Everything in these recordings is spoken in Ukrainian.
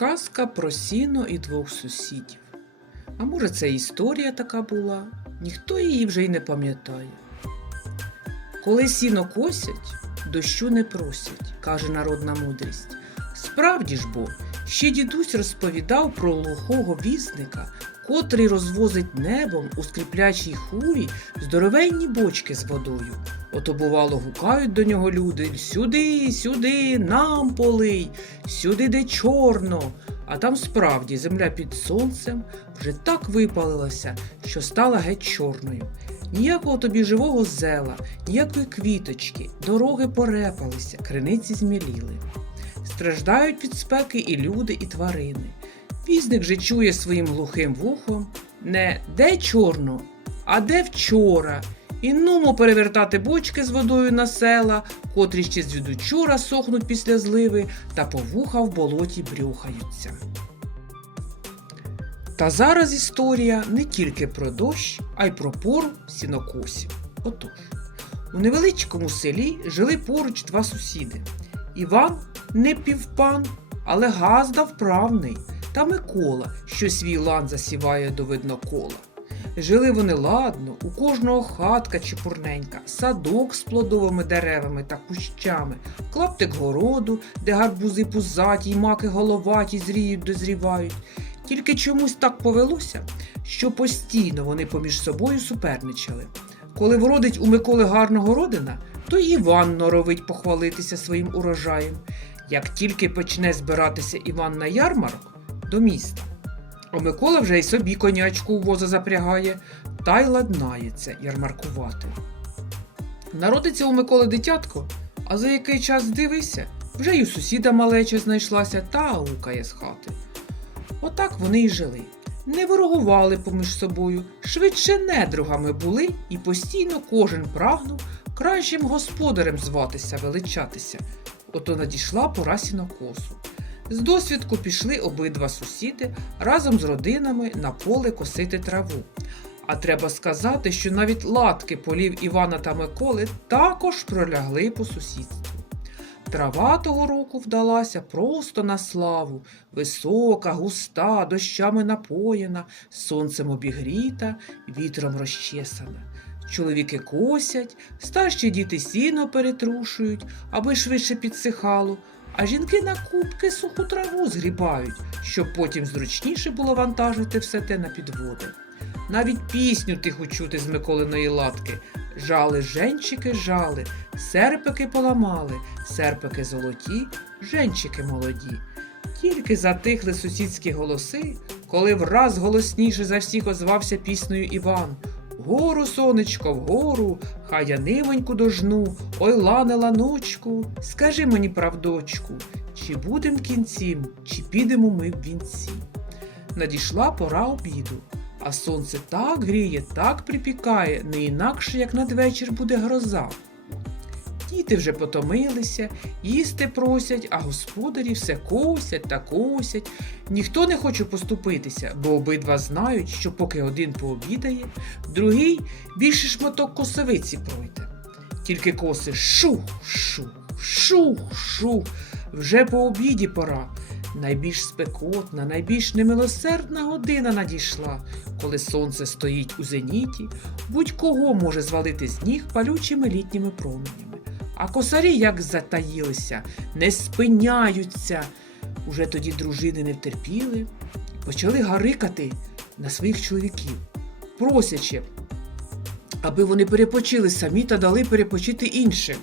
Казка про сіно і двох сусідів. А може, це історія така була, ніхто її вже й не пам'ятає. Коли сіно косять, дощу не просять, каже народна мудрість. Справді ж бо, ще дідусь розповідав про глухого візника, котрий розвозить небом у скріплячій хурі здоровенні бочки з водою. Ото, бувало, гукають до нього люди сюди, сюди, нам полий, сюди, де чорно. А там справді земля під сонцем вже так випалилася, що стала геть чорною. Ніякого тобі живого зела, ніякої квіточки, дороги порепалися, криниці зміліли. Страждають від спеки і люди, і тварини. Візник же чує своїм глухим вухом не де чорно, а де вчора. І перевертати бочки з водою на села, котрі ще звідучора сохнуть після зливи та по вуха в болоті брюхаються. Та зараз історія не тільки про дощ, а й про пору сінокосів. Отож, у невеличкому селі жили поруч два сусіди. Іван не півпан, але газда вправний, та Микола, що свій лан засіває до виднокола. Жили вони ладно, у кожного хатка чепурненька, садок з плодовими деревами та кущами, клаптик городу, де гарбузи пузаті й маки головаті зріють дозрівають. Тільки чомусь так повелося, що постійно вони поміж собою суперничали. Коли вродить у Миколи гарного родина, то Іван норовить похвалитися своїм урожаєм. Як тільки почне збиратися Іван на ярмарок до міста, а Микола вже й собі конячку у воза запрягає та й ладнається ярмаркувати. Народиться у Миколи дитятко, а за який час дивися, вже й у сусіда малеча знайшлася та аукає з хати. Отак вони й жили. Не ворогували поміж собою, швидше недругами були, і постійно кожен прагнув кращим господарем зватися, величатися. Ото надійшла пора сінокосу. З досвідку пішли обидва сусіди разом з родинами на поле косити траву. А треба сказати, що навіть латки полів Івана та Миколи також пролягли по сусідству. Трава того року вдалася просто на славу, висока, густа, дощами напоєна, сонцем обігріта, вітром розчесана. Чоловіки косять, старші діти сіно перетрушують, аби швидше підсихало, а жінки на кубки суху траву згрібають, щоб потім зручніше було вантажити все те на підводи. Навіть пісню тиху чути з Миколиної латки. Жали женчики жали, серпики поламали, серпики золоті, женчики молоді. Тільки затихли сусідські голоси, коли враз голосніше за всіх озвався піснею Іван. Гору, сонечко, вгору, хай я нивоньку дожну, ой лане ланочку, скажи мені, правдочку, чи будем кінцім, чи підемо ми в вінці. Надійшла пора обіду, а сонце так гріє, так припікає, не інакше, як надвечір буде гроза. Діти вже потомилися, їсти просять, а господарі все косять та косять. Ніхто не хоче поступитися, бо обидва знають, що поки один пообідає, другий більше шматок косовиці пройде. Тільки коси шух, шух, шух, шух. Вже по обіді пора. Найбільш спекотна, найбільш немилосердна година надійшла, коли сонце стоїть у зеніті, будь-кого може звалити з ніг палючими літніми променями. А косарі як затаїлися, не спиняються. Уже тоді дружини не втерпіли почали гарикати на своїх чоловіків, просячи, аби вони перепочили самі та дали перепочити іншим.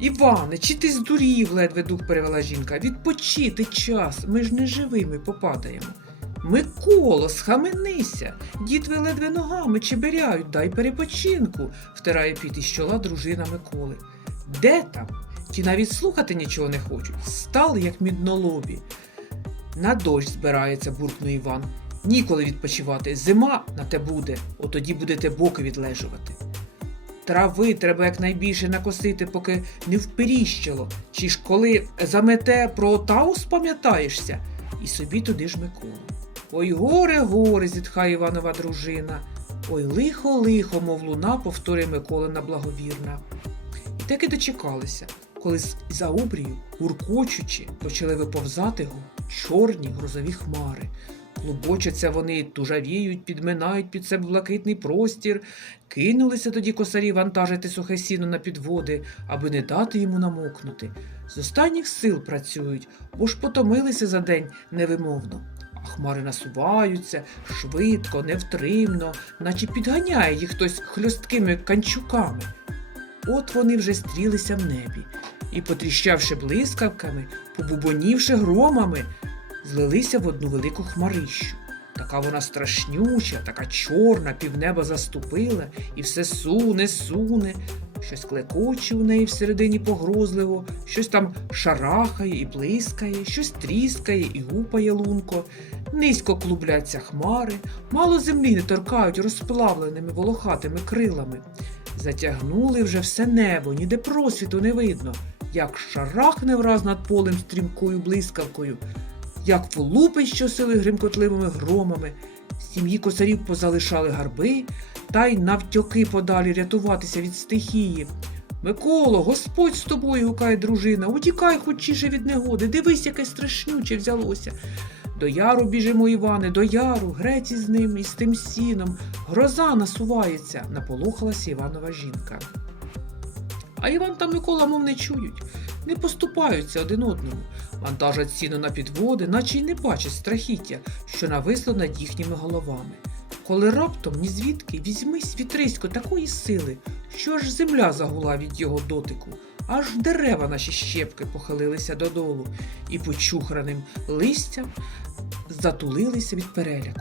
Іване, чи ти здурів, ледве дух перевела жінка. Відпочити час, ми ж не живими попадаємо. Миколо, схаменися, дітви ледве ногами чеберяють, дай перепочинку, втирає під із чола дружина Миколи. Де там? Ті навіть слухати нічого не хочуть. Стали, як міднолобі. На дощ збирається, буркнув Іван. Ніколи відпочивати. Зима на те буде, отоді будете боки відлежувати. Трави треба якнайбільше накосити, поки не вперіщило, чи ж коли замете про Таус пам'ятаєшся, і собі туди ж Микола. Ой горе, горе, зітхає Іванова дружина. Ой лихо, лихо, мов луна, повторює Миколина благовірна. І дочекалися, коли з за обрію, гуркочучи, почали виповзати чорні грозові хмари. Клубочаться вони, тужавіють, підминають під себе блакитний простір, кинулися тоді косарі вантажити сухе сіно на підводи, аби не дати йому намокнути. З останніх сил працюють, бо ж потомилися за день невимовно. А хмари насуваються швидко, невтримно, наче підганяє їх хтось хльосткими канчуками. От вони вже стрілися в небі і, потріщавши блискавками, побубонівши громами, злилися в одну велику хмарищу. Така вона страшнюча, така чорна, півнеба заступила, і все суне, суне, щось клекоче у неї всередині погрозливо, щось там шарахає і блискає, щось тріскає і гупає лунко. Низько клубляться хмари, мало землі не торкають розплавленими волохатими крилами. Затягнули вже все небо, ніде просвіту не видно, як шарахне враз над полем стрімкою блискавкою, як влупить щосили гримкотливими громами. Сім'ї косарів позалишали гарби, та й навтьоки подалі рятуватися від стихії. Миколо, Господь з тобою, гукає дружина, утікай хочіше від негоди, дивись, яке страшнюче взялося. До яру біжимо, Іване, до яру, грець із ним і з тим сіном. Гроза насувається, наполохалася Іванова жінка. А Іван та Микола, мов не чують, не поступаються один одному, вантажать сіно на підводи, наче й не бачать страхіття, що нависло над їхніми головами. Коли раптом ні звідки візьмись вітрисько такої сили, що аж земля загула від його дотику, аж дерева наші щепки похилилися додолу і почухраним листям затулилися від переляку.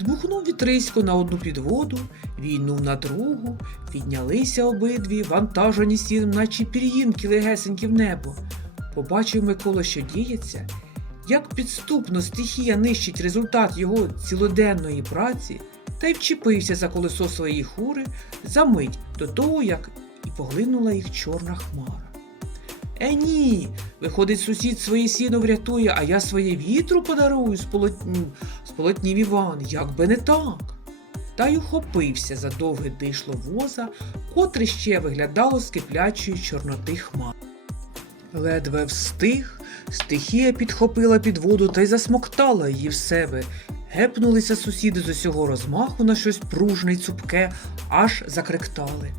Дмухнув вітрисько на одну підводу, війнув на другу, піднялися обидві, вантажені сіном, наче пір'їнки легесенькі в небо. Побачив Микола, що діється, як підступно стихія нищить результат його цілоденної праці, та й вчепився за колесо своєї хури за мить до того, як поглинула їх чорна хмара. Е, ні, виходить, сусід своє сіно врятує, а я своє вітру подарую, сполотнів, сполотнів Іван, як би не так. Та й ухопився за довге дишло воза, котре ще виглядало з киплячої чорноти хмар. Ледве встиг, стихія підхопила під воду та й засмоктала її в себе. Гепнулися сусіди з усього розмаху на щось пружне й цупке, аж закректали.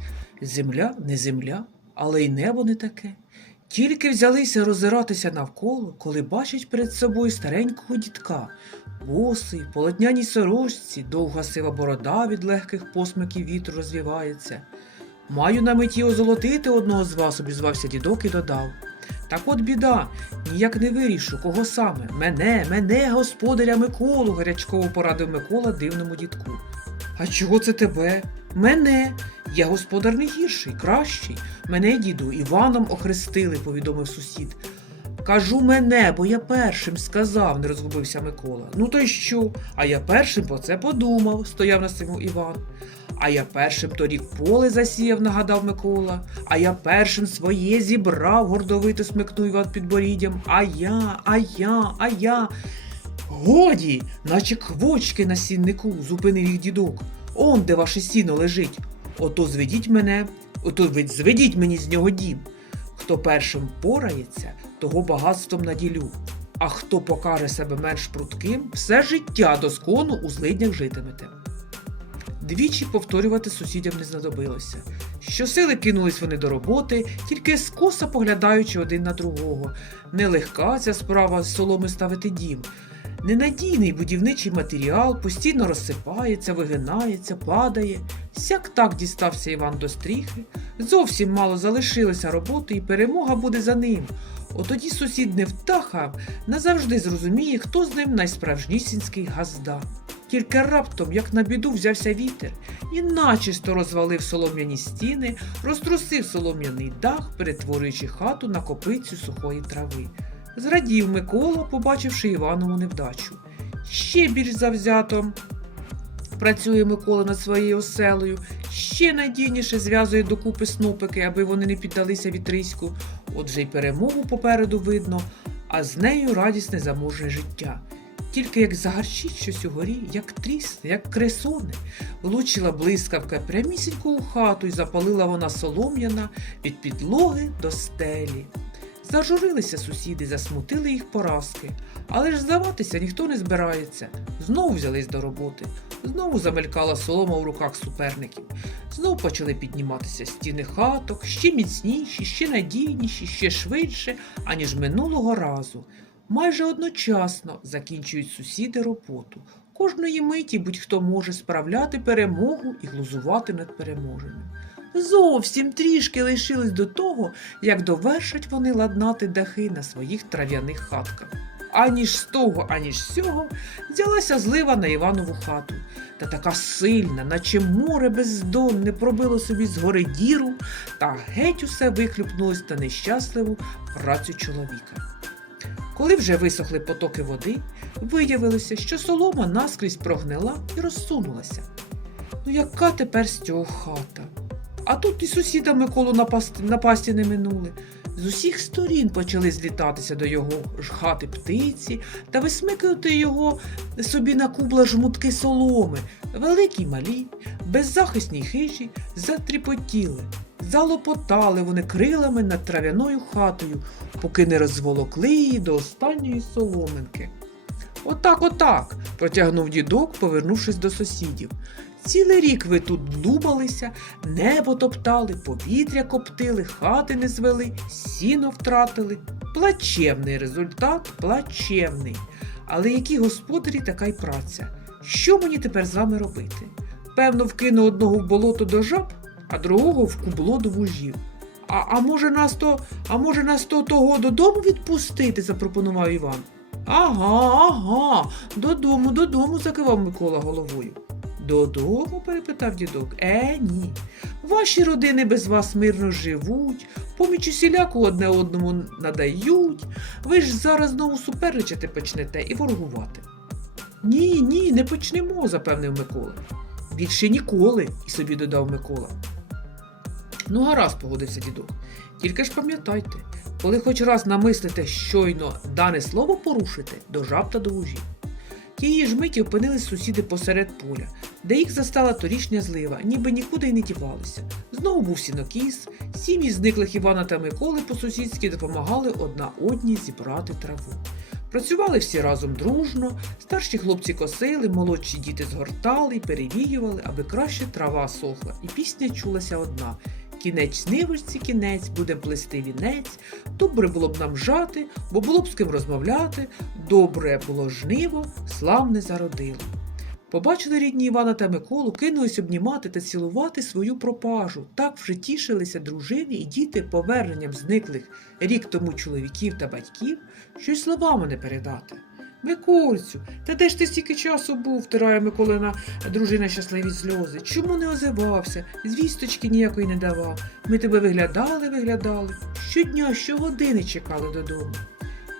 Земля не земля, але й небо не таке. Тільки взялися роззиратися навколо, коли бачать перед собою старенького дідка, босий, полотняній сорочці, довга сива борода від легких посмиків вітру розвівається. Маю на меті озолотити одного з вас, обізвався дідок і додав. Так от біда, ніяк не вирішу, кого саме. Мене, мене, господаря Миколу, гарячково порадив Микола дивному дідку. А чого це тебе? Мене. Я господар не гірший, кращий. Мене, діду, Іваном охрестили, повідомив сусід. Кажу мене, бо я першим сказав, не розгубився Микола. Ну то й що? А я першим про це подумав, стояв на цьому Іван. А я першим торік поле засіяв, нагадав Микола. А я першим своє зібрав, гордовито смикнув Іван підборіддям. А я, а я, а я. Годі, наче квочки на сіннику, зупинив їх дідок. Он де ваше сіно лежить. Ото зведіть мене, ото зведіть мені з нього дім. Хто першим порається, того багатством наділю. А хто покаже себе менш прутким, все життя до скону у злиднях житимете. Двічі повторювати сусідям не знадобилося. Щосили кинулись вони до роботи, тільки скоса поглядаючи один на другого. Нелегка ця справа з соломи ставити дім. Ненадійний будівничий матеріал постійно розсипається, вигинається, падає. Сяк так дістався Іван до стріхи. Зовсім мало залишилося роботи, і перемога буде за ним. Отоді сусід невдаха назавжди зрозуміє, хто з ним найсправжнісінький газда. Тільки раптом, як на біду, взявся вітер і начисто розвалив солом'яні стіни, розтрусив солом'яний дах, перетворюючи хату на копицю сухої трави. Зрадів Микола, побачивши Іванову невдачу. Ще більш завзято працює Микола над своєю оселею, ще надійніше зв'язує докупи снопики, аби вони не піддалися вітриську. Отже й перемогу попереду видно, а з нею радісне заможне життя. Тільки як загарчить щось угорі, як трісне, як кресоне, влучила блискавка прямісінько у хату і запалила вона солом'яна від підлоги до стелі. Зажурилися сусіди, засмутили їх поразки. Але ж здаватися ніхто не збирається. Знову взялись до роботи. Знову замелькала солома у руках суперників. Знов почали підніматися стіни хаток, ще міцніші, ще надійніші, ще швидше, аніж минулого разу. Майже одночасно закінчують сусіди роботу. Кожної миті будь-хто може справляти перемогу і глузувати над переможеним. Зовсім трішки лишилось до того, як довершать вони ладнати дахи на своїх трав'яних хатках. Аніж з того, аніж з сього взялася злива на Іванову хату, та така сильна, наче море бездонне пробило собі згори діру, та геть усе вихлюпнулось на нещасливу працю чоловіка. Коли вже висохли потоки води, виявилося, що солома наскрізь прогнила і розсунулася. Ну, яка тепер з цього хата? А тут і сусіда Миколу напасти, напасті не минули. З усіх сторін почали злітатися до його ж хати птиці та висмикувати його собі на кубла жмутки соломи. Великі й малі, беззахисні хижі, затріпотіли, залопотали вони крилами над трав'яною хатою, поки не розволокли її до останньої соломинки. Отак, отак, протягнув дідок, повернувшись до сусідів. Цілий рік ви тут думалися, небо топтали, повітря коптили, хати не звели, сіно втратили. Плачевний результат, плачевний. Але які господарі, така й праця. Що мені тепер з вами робити? Певно, вкину одного в болото до жаб, а другого в кубло до вужів. А, а може нас то, а може нас то того додому відпустити, запропонував Іван. Ага, ага, додому, додому, закивав Микола головою. Додому? перепитав дідок. Е, ні. Ваші родини без вас мирно живуть, поміч усіляку одне одному надають. Ви ж зараз знову суперечити почнете і ворогувати. Ні, ні, не почнемо, запевнив Микола. Більше ніколи, і собі додав Микола. Ну, гаразд, погодився дідок. Тільки ж пам'ятайте, коли хоч раз намислите щойно дане слово порушите, до жаб та до вужів. Тієї ж миті опинились сусіди посеред поля, де їх застала торішня злива, ніби нікуди й не дівалися. Знову був сінокіс, сім'ї зниклих Івана та Миколи по-сусідськи допомагали одна одній зібрати траву. Працювали всі разом дружно, старші хлопці косили, молодші діти згортали перевіювали, аби краще трава сохла, і пісня чулася одна. Кінець нивочці, кінець, будем плести вінець. Добре було б нам жати, бо було б з ким розмовляти. Добре було жниво, славне зародило. Побачили рідні Івана та Миколу, кинулись обнімати та цілувати свою пропажу. Так вже тішилися дружини і діти поверненням зниклих рік тому чоловіків та батьків, що й словами не передати. Микольцю, та де ж ти стільки часу був, втирає Миколина дружина щасливі сльози. Чому не озивався? Звісточки ніякої не давав. Ми тебе виглядали, виглядали. Щодня, щогодини чекали додому.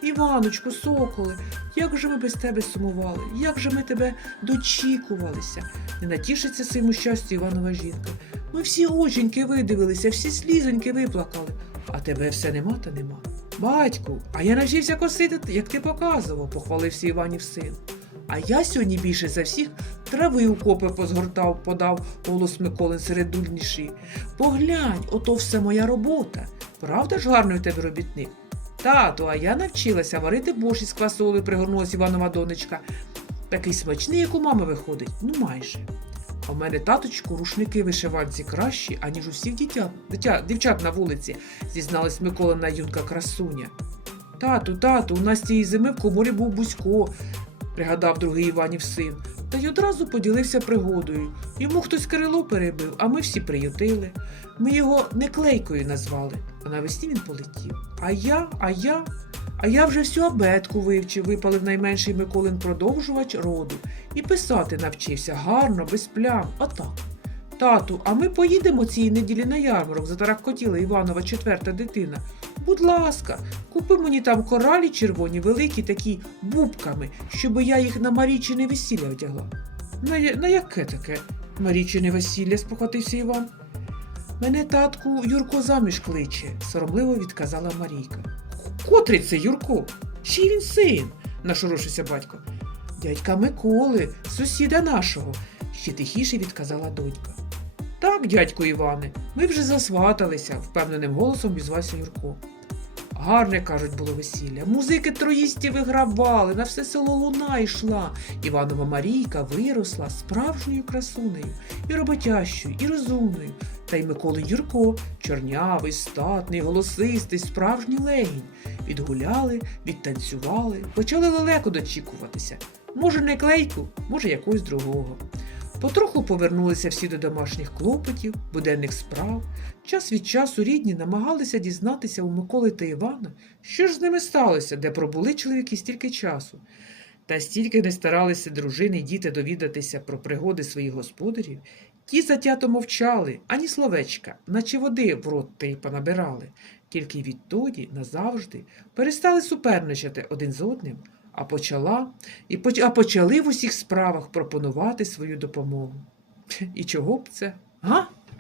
Іваночку, соколе, як же ми без тебе сумували, як же ми тебе дочікувалися. Не натішиться своєму щастю Іванова жінка. Ми всі оченьки видивилися, всі слізоньки виплакали, а тебе все нема та нема. Батьку, а я навчився косити, як ти показував, похвалився Іванів син. А я сьогодні більше за всіх трави у копи позгортав, подав голос Миколин середульніший. Поглянь, ото все моя робота. Правда ж гарний у тебе робітник? Тату, а я навчилася варити борщ із квасоли, пригорнулась Іванова донечка. Такий смачний, як у мами виходить, ну майже. А в мене таточку рушники вишиванці кращі, аніж у всіх дитя, дівчат на вулиці, зізналась Миколина юнка красуня. Тату, тату, у нас цієї зими в коморі був Бузько, пригадав другий Іванів син, та й одразу поділився пригодою. Йому хтось крило перебив, а ми всі приютили. Ми його неклейкою назвали, а навесні він полетів. А я, а я, а я вже всю абетку вивчив, випалив найменший Миколин продовжувач роду. І писати навчився гарно, без плям, отак. Тату, а ми поїдемо цієї неділі на ярмарок, затарахкотіла Іванова четверта дитина. Будь ласка, купи мені там коралі червоні, великі такі бубками, щоб я їх на Марічине весілля одягла. На, на яке таке Марічине весілля? спохватився Іван. Мене татку Юрко заміж кличе, соромливо відказала Марійка. Котрий це Юрко? Чий він син? нашорошився батько. Дядька Миколи, сусіда нашого, ще тихіше відказала донька. Так, дядько Іване, ми вже засваталися, впевненим голосом візвався Юрко. Гарне, кажуть, було весілля. Музики троїсті вигравали, на все село луна йшла. Іванова Марійка виросла справжньою красунею, і роботящою, і розумною. Та й Микола Юрко, чорнявий, статний, голосистий, справжній легінь. Відгуляли, відтанцювали, почали лелеку дочікуватися. Може, не клейку, може, якогось другого. Потроху повернулися всі до домашніх клопотів, буденних справ. Час від часу рідні намагалися дізнатися у Миколи та Івана, що ж з ними сталося, де пробули чоловіки стільки часу. Та стільки не старалися дружини й діти довідатися про пригоди своїх господарів, ті затято мовчали, ані словечка, наче води в рот та й понабирали. Тільки відтоді назавжди перестали суперничати один з одним, а почала і поч- а почали в усіх справах пропонувати свою допомогу. І чого б це? Га?